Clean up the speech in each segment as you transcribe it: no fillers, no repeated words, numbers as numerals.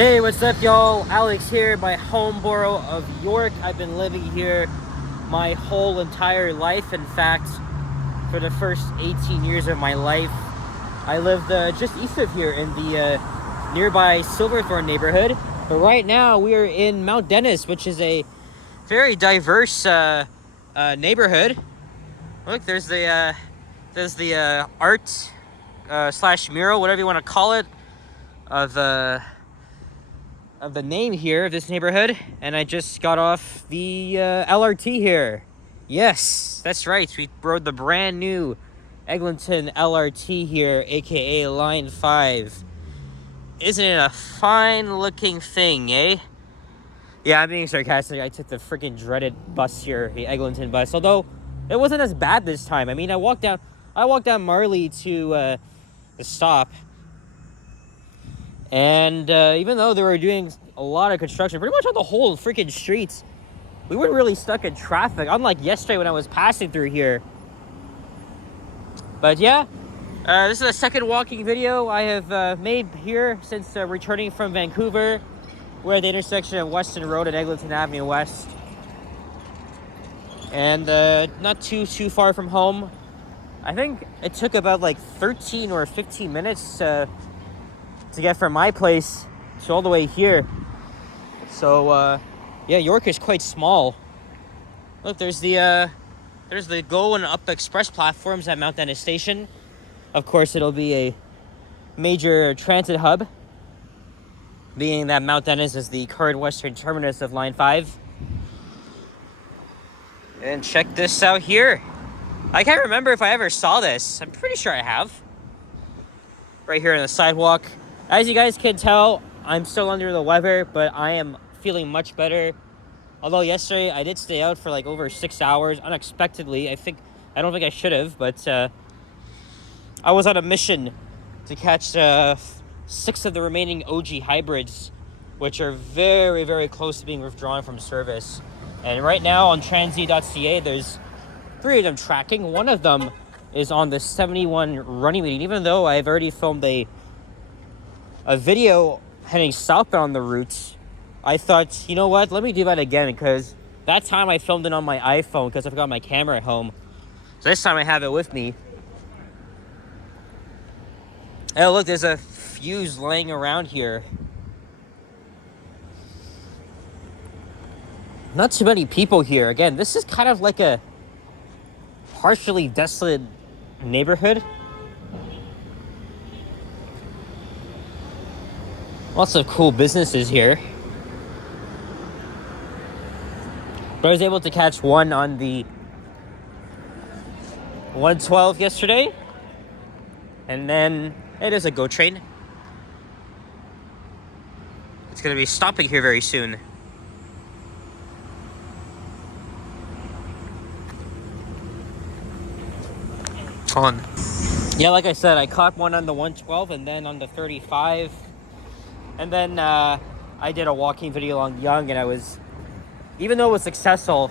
Hey, what's up, y'all? Alex here, my home borough of York. I've been living here my whole entire life. In fact, for the first 18 years of my life, I lived just east of here in the nearby Silverthorne neighborhood. But right now, we are in Mount Dennis, which is a very diverse neighborhood. Look, there's the art slash mural, whatever you want to call it, of the name here of this neighborhood, and I just got off the LRT here. Yes, that's right. We rode the brand new Eglinton LRT here, aka Line 5. Isn't it a fine looking thing, eh? Yeah, I'm being sarcastic. I took the freaking dreaded bus here, the Eglinton bus. Although it wasn't as bad this time. I mean, I walked down Marley to the stop. And even though they were doing a lot of construction, pretty much on the whole freaking streets, we weren't really stuck in traffic, unlike yesterday when I was passing through here. But yeah, this is the second walking video I have made here since returning from Vancouver. We're at the intersection of Weston Road and Eglinton Avenue West. And not too far from home. I think it took about like 13 or 15 minutes to get from my place to all the way here. So yeah, York is quite small. Look, there's the Go and Up Express platforms at Mount Dennis Station. Of course, it'll be a major transit hub, being that Mount Dennis is the current western terminus of Line 5. And check this out here. I can't remember if I ever saw this. I'm pretty sure I have. Right here on the sidewalk. As you guys can tell, I'm still under the weather, but I am feeling much better. Although yesterday I did stay out for like over 6 hours unexpectedly. I don't think I should have, but I was on a mission to catch 6 of the remaining OG hybrids, which are very, very close to being withdrawn from service. And right now on transy.ca, there's 3 of them tracking. One of them is on the 71 running lead, even though I've already filmed a video heading southbound the route. I thought, you know what, let me do that again, because that time I filmed it on my iPhone because I forgot my camera at home. So this time I have it with me. Oh, look, there's a fuse laying around here. Not too many people here. Again, this is kind of like a partially desolate neighborhood. Lots of cool businesses here. But I was able to catch one on the 112 yesterday. And then it is a GO train. It's going to be stopping here very soon. On. Yeah, like I said, I caught one on the 112 and then on the 35. And then I did a walking video on Yonge, and even though it was successful,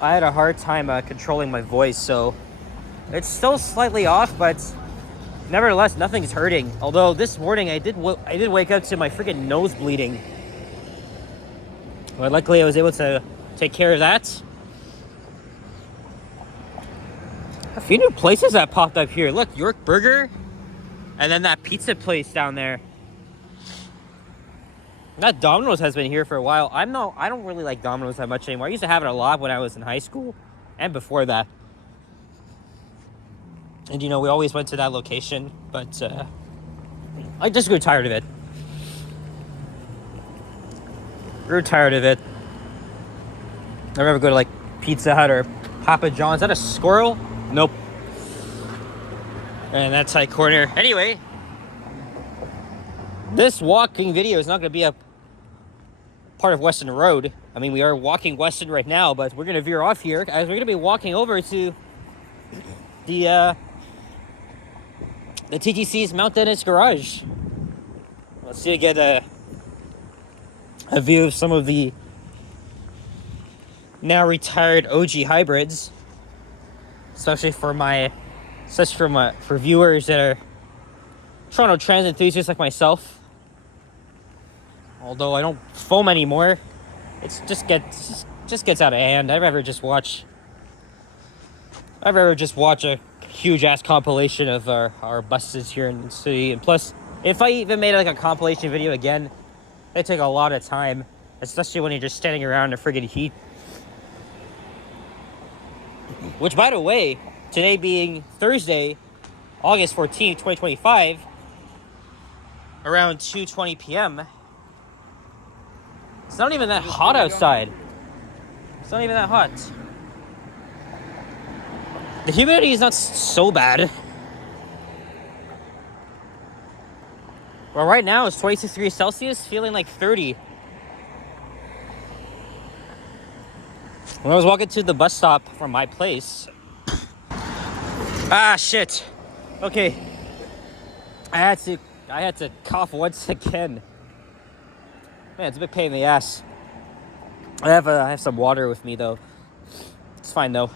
I had a hard time controlling my voice, so it's still slightly off, but nevertheless, nothing's hurting. Although this morning I did wake up to my freaking nose bleeding. But luckily I was able to take care of that. A few new places that popped up here. Look, York Burger, and then that pizza place down there. That Domino's has been here for a while. I don't really like Domino's that much anymore. I used to have it a lot when I was in high school and before that. And you know, we always went to that location, but I just grew tired of it. I remember going to like Pizza Hut or Papa John's. Is that a squirrel? Nope. And that's High Corner. Anyway, this walking video is not going to be a part of Weston Road. I mean, we are walking Weston right now, but we're going to veer off here as we're going to be walking over to the TTC's Mount Dennis garage. Let's see, get a view of some of the now retired OG hybrids, especially for viewers that are Toronto Transit enthusiasts like myself. Although I don't foam anymore, it just gets out of hand. I'd rather just watch a huge ass compilation of our buses here in the city. And plus, if I even made like a compilation video again, it'd take a lot of time, especially when you're just standing around in friggin' heat. Which, by the way, today being Thursday, August 14th, 2025, around 2:20 p.m., it's not even that hot outside. It's not even that hot. The humidity is not so bad. Well, right now it's 26 degrees Celsius, feeling like 30. When I was walking to the bus stop from my place... Ah, shit. Okay. I had to cough once again. Man, it's a bit pain in the ass. I have some water with me, though. It's fine, though.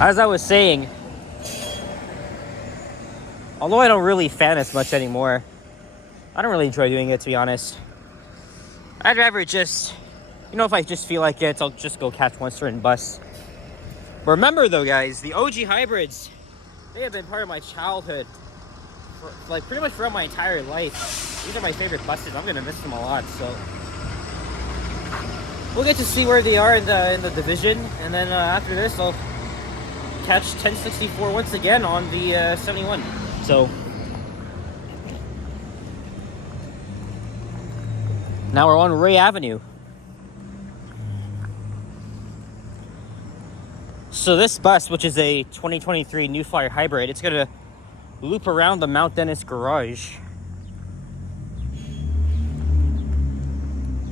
As I was saying, although I don't really fan as much anymore, I don't really enjoy doing it, to be honest. I'd rather just, if I just feel like it, I'll just go catch one certain bus. But remember, though, guys, the OG hybrids, they have been part of my childhood, like pretty much throughout my entire life. These are my favorite buses. I'm gonna miss them a lot, so we'll get to see where they are in the division, and then after this, I'll catch 1064 once again on the 71. So now we're on Ray Avenue. So this bus, which is a 2023 New Flyer hybrid, it's gonna loop around the Mount Dennis garage,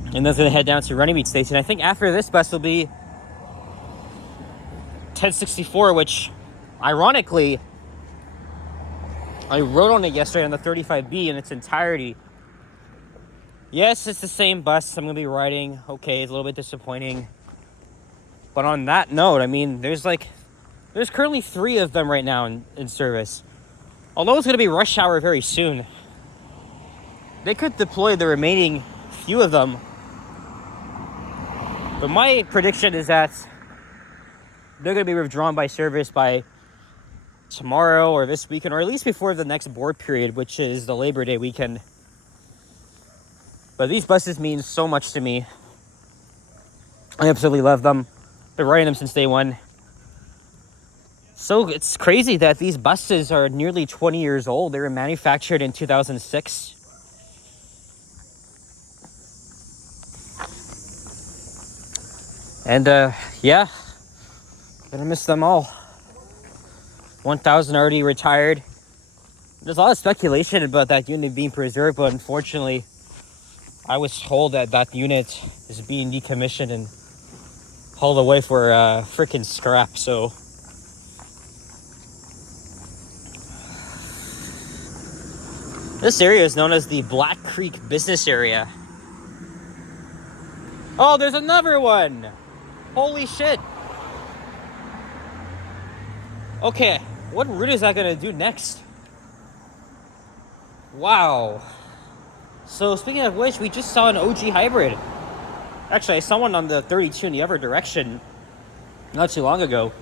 and then it's gonna head down to Runnymede Station. I think after this bus will be 1064, which ironically I rode on it yesterday on the 35B in its entirety. Yes, it's the same bus I'm gonna be riding. Okay, it's a little bit disappointing, but on that note, I mean, there's currently 3 of them right now in service. Although it's gonna be rush hour very soon, they could deploy the remaining few of them. But my prediction is that they're going to be withdrawn by service by tomorrow or this weekend, or at least before the next board period, which is the Labor Day weekend. But these buses mean so much to me. I absolutely love them. Been riding them since day one. So it's crazy that these buses are nearly 20 years old. They were manufactured in 2006. And yeah, gonna miss them all. 1,000 already retired. There's a lot of speculation about that unit being preserved, but unfortunately, I was told that that unit is being decommissioned and hauled away for freaking scrap. So this area is known as the Black Creek Business Area. Oh, there's another one! Holy shit! Okay, what route is that gonna do next? Wow. So speaking of which, we just saw an OG hybrid. Actually, I saw one on the 32 in the other direction not too long ago.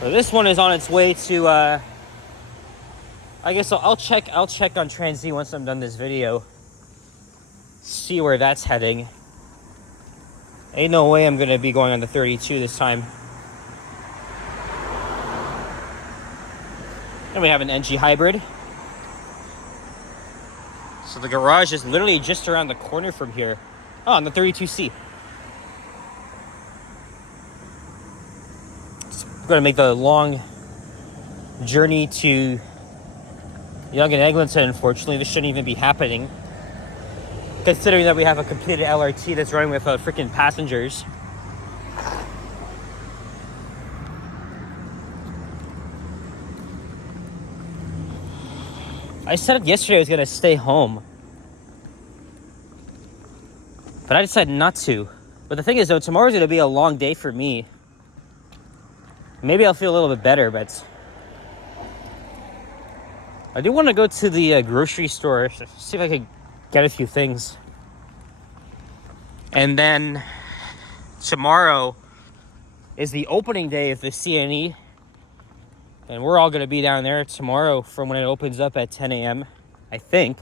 So this one is on its way to I guess I'll check on TransZ once I'm done this video. See where that's heading. Ain't no way I'm gonna be going on the 32 this time. And we have an NG hybrid. So the garage is literally just around the corner from here. Oh, on the 32C. I'm gonna make the long journey to Yonge and Eglinton. Unfortunately, this shouldn't even be happening, considering that we have a completed LRT that's running without freaking passengers. I said yesterday I was gonna stay home, but I decided not to. But the thing is, though, tomorrow's gonna be a long day for me. maybe I'll feel a little bit better, but I do want to go to the grocery store, see if I could get a few things. And then tomorrow is the opening day of the CNE. And we're all going to be down there tomorrow from when it opens up at 10 a.m., I think.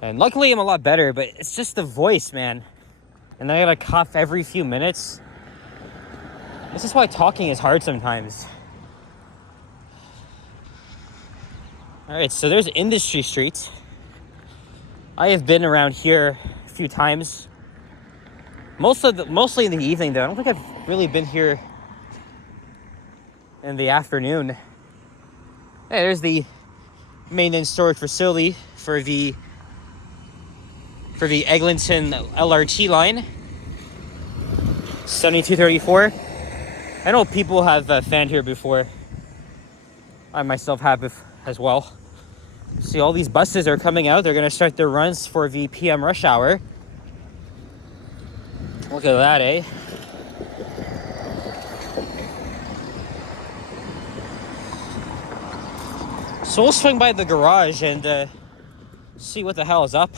And luckily I'm a lot better, but it's just the voice, man. And I gotta cough every few minutes. This is why talking is hard sometimes. Alright, so there's Industry Street. I have been around here a few times. Mostly in the evening, though. I don't think I've really been here in the afternoon. Hey, there's the maintenance storage facility for the Eglinton LRT line. 7234. I know people have fanned here before. I myself have as well. See, all these buses are coming out. They're going to start their runs for the PM rush hour. Look at that, eh? So we'll swing by the garage and see what the hell is up.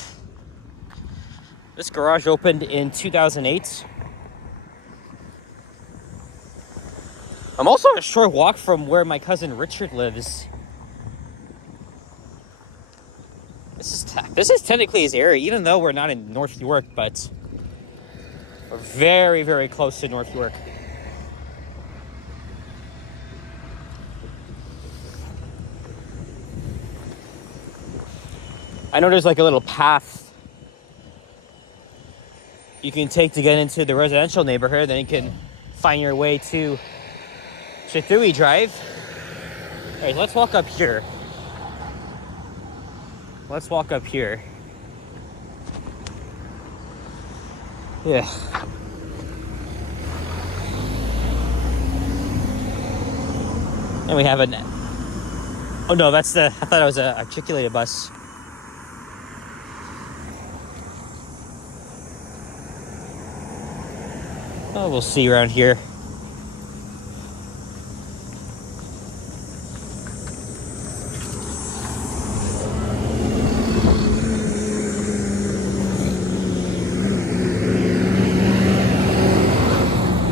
This garage opened in 2008. I'm also a short walk from where my cousin Richard lives. This is technically his area, even though we're not in North York, but we're very, very close to North York. I know there's like a little path you can take to get into the residential neighborhood, then you can find your way to Chetui Drive. All right, let's walk up here. Let's walk up here. Yeah. And we have oh no, I thought it was an articulated bus. Oh, we'll see around here.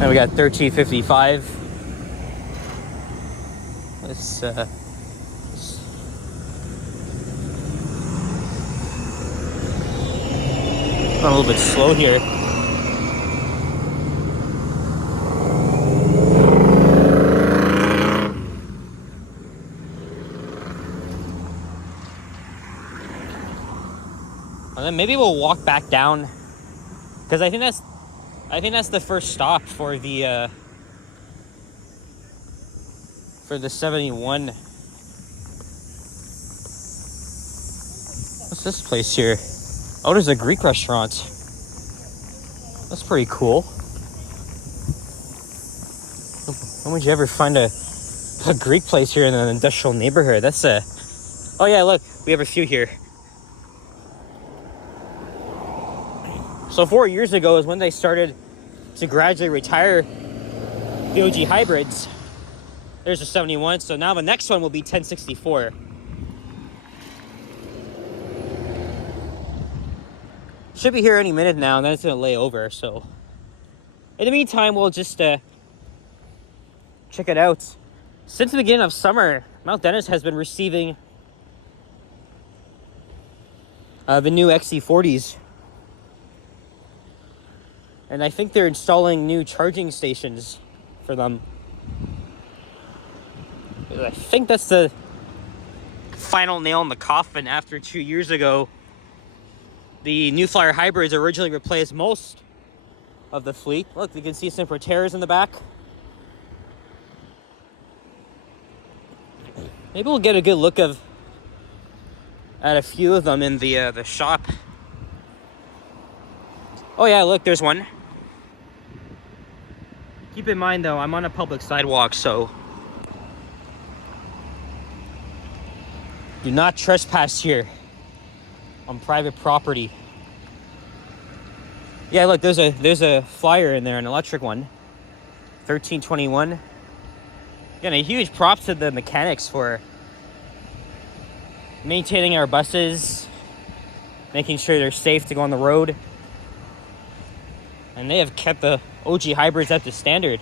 And we got 1355. Let's run a little bit slow here. And then maybe we'll walk back down, because I think that's the first stop for the 71. What's this place here? Oh, there's a Greek restaurant. That's pretty cool. When would you ever find a Greek place here in an industrial neighborhood? Oh yeah, look, we have a few here. So 4 years ago is when they started to gradually retire the OG hybrids. There's a 71, so now the next one will be 1064. Should be here any minute now, and then it's going to lay over, so in the meantime, we'll just check it out. Since the beginning of summer, Mount Dennis has been receiving the new XC40s. And I think they're installing new charging stations for them. I think that's the final nail in the coffin. After 2 years ago, the New Flyer hybrids originally replaced most of the fleet. Look, you can see some Proteras in the back. Maybe we'll get a good look at a few of them in the shop. Oh yeah, look, there's one. Keep in mind though, I'm on a public sidewalk, so do not trespass here on private property. Yeah, look, there's a Flyer in there, an electric one. 1321. Again, a huge props to the mechanics for maintaining our buses, making sure they're safe to go on the road. And they have kept the OG hybrids up to standard.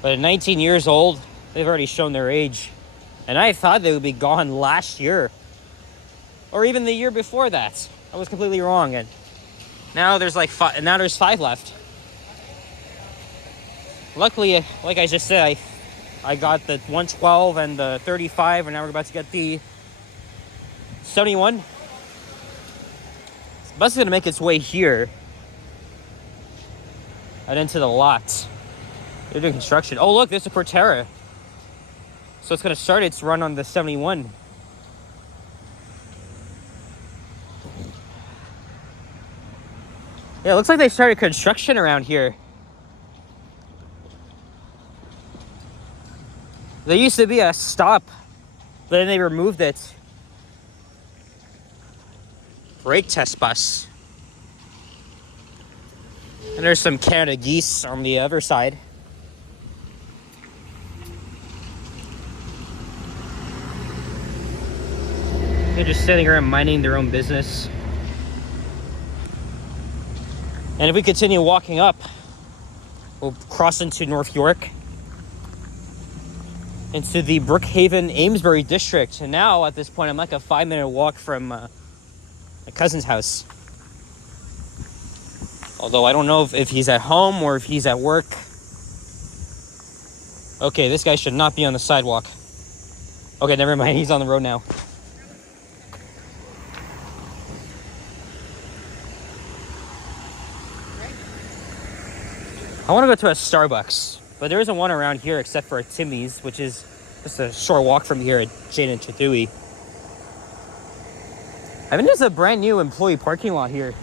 But at 19 years old, they've already shown their age. And I thought they would be gone last year. Or even the year before that. I was completely wrong. And now there's like five, and now there's 5 left. Luckily, like I just said, I got the 112 and the 35, and now we're about to get the 71. This bus is going to make its way here and into the lot. They're doing construction. Oh, look, there's a Proterra. So it's going to start its run on the 71. Yeah, it looks like they started construction around here. There used to be a stop, but then they removed it. Brake test bus. And there's some Canada geese on the other side. They're just sitting around minding their own business. And if we continue walking up, we'll cross into North York, into the Brookhaven Amesbury district. And now at this point, I'm like a 5-minute walk from my cousin's house. Although I don't know if he's at home or if he's at work. Okay, this guy should not be on the sidewalk. Okay, never mind, he's on the road now. I want to go to a Starbucks, but there isn't one around here except for a Timmy's, which is just a short walk from here at Jane and Chatui. I think there's a brand new employee parking lot here.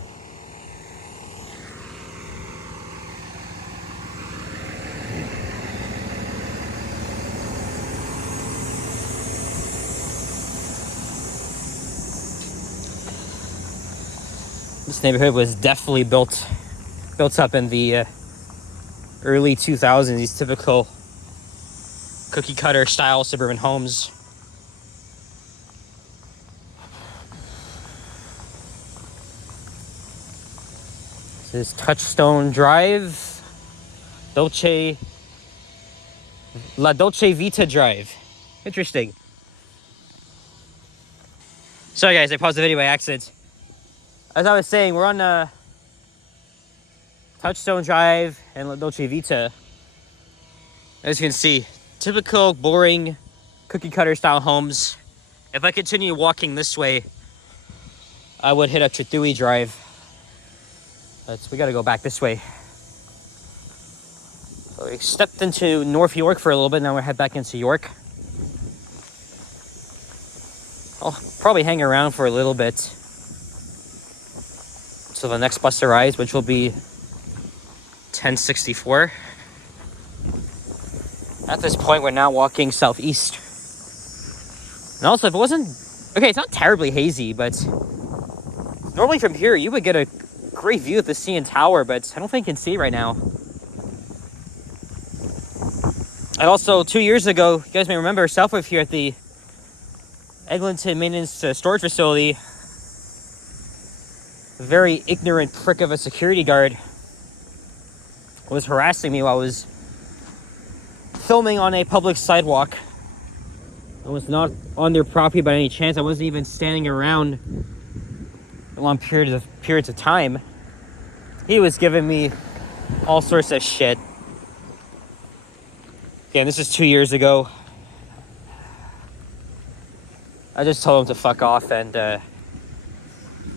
This neighborhood was definitely built up in the early 2000s, these typical cookie cutter style suburban homes. This is Touchstone Drive, La Dolce Vita Drive. Interesting. Sorry guys, I paused the video by accident. As I was saying, we're on Touchstone Drive and La Dolce Vita. As you can see, typical boring cookie cutter style homes. If I continue walking this way, I would hit up Chatui Drive. But we gotta go back this way. So we stepped into North York for a little bit, now we'll head back into York. I'll probably hang around for a little bit until the next bus arrives, which will be 1064. At this point, we're now walking southeast. And also, if it wasn't... Okay, it's not terribly hazy, but normally from here, you would get a great view of the CN Tower, but I don't think you can see it right now. And also, 2 years ago, you guys may remember Southwave here at the Eglinton Maintenance Storage Facility. A very ignorant prick of a security guard was harassing me while I was filming on a public sidewalk. I was not on their property by any chance. I wasn't even standing around a long periods of time. He was giving me all sorts of shit. Again, this is 2 years ago. I just told him to fuck off and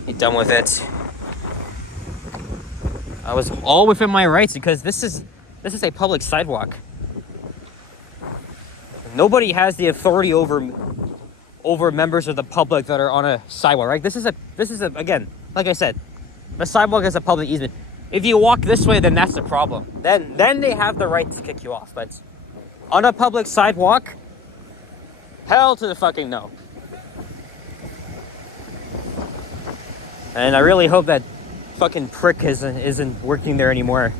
be done with it. I was all within my rights because this is a public sidewalk. Nobody has the authority over members of the public that are on a sidewalk, right? This is a again, like I said, a sidewalk is a public easement. If you walk this way, then that's the problem. Then they have the right to kick you off. But on a public sidewalk, hell to the fucking no. And I really hope that fucking prick isn't working there anymore.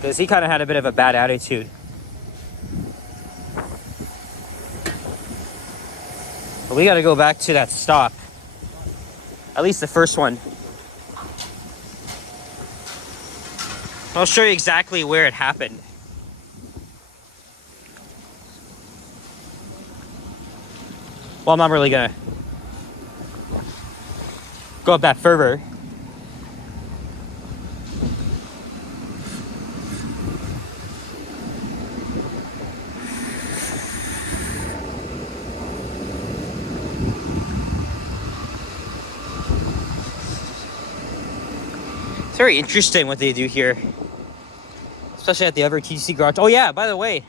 Because he kind of had a bit of a bad attitude. But we got to go back to that stop. At least the first one. I'll show you exactly where it happened. Well, I'm not really gonna go up that further. It's very interesting what they do here. Especially at the other TTC garage. Oh yeah, by the way,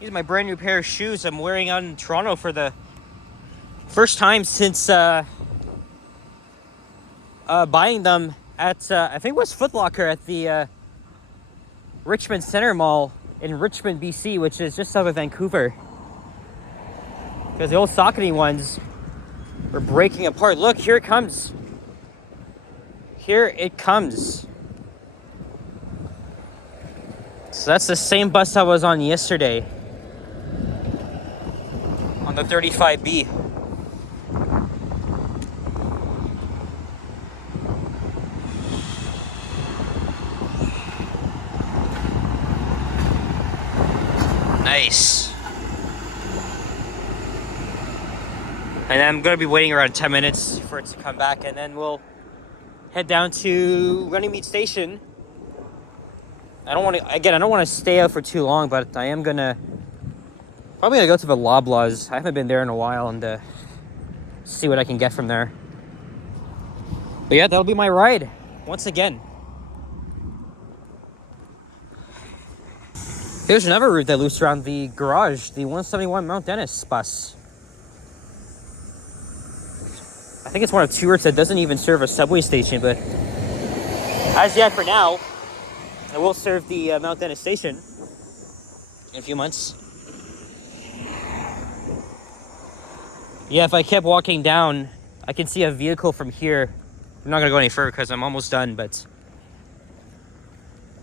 these are my brand new pair of shoes I'm wearing out in Toronto for the first time since buying them at, I think it was Foot Locker at the Richmond Centre Mall in Richmond, BC, which is just south of Vancouver. Because the old Saucony ones were breaking apart. Look, here it comes. Here it comes. So that's the same bus I was on yesterday. On the 35B. Nice. And I'm going to be waiting around 10 minutes for it to come back, and then we'll head down to Runnymede Station. I don't want to stay out for too long, but I am probably gonna go to the Loblaws. I haven't been there in a while, and see what I can get from there. But yeah, that'll be my ride once again. There's another route that loops around the garage, the 171 Mount Dennis bus. I think it's one of two routes that doesn't even serve a subway station, but as yet for now, I will serve the Mount Dennis station in a few months. Yeah, if I kept walking down, I can see a vehicle from here. I'm not gonna go any further because I'm almost done, but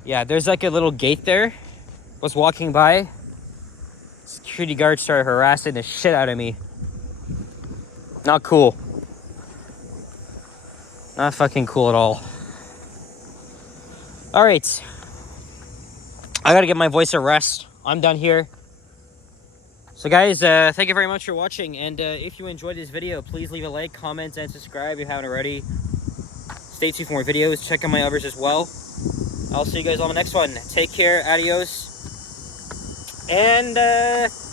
yeah, there's like a little gate there. I was walking by, security guards started harassing the shit out of me. Not cool. Not fucking cool at all. All right. I gotta get my voice a rest. I'm done here. So guys, thank you very much for watching. And if you enjoyed this video, please leave a like, comment, and subscribe if you haven't already. Stay tuned for more videos. Check out my others as well. I'll see you guys on the next one. Take care. Adios. And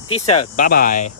peace out. Bye-bye.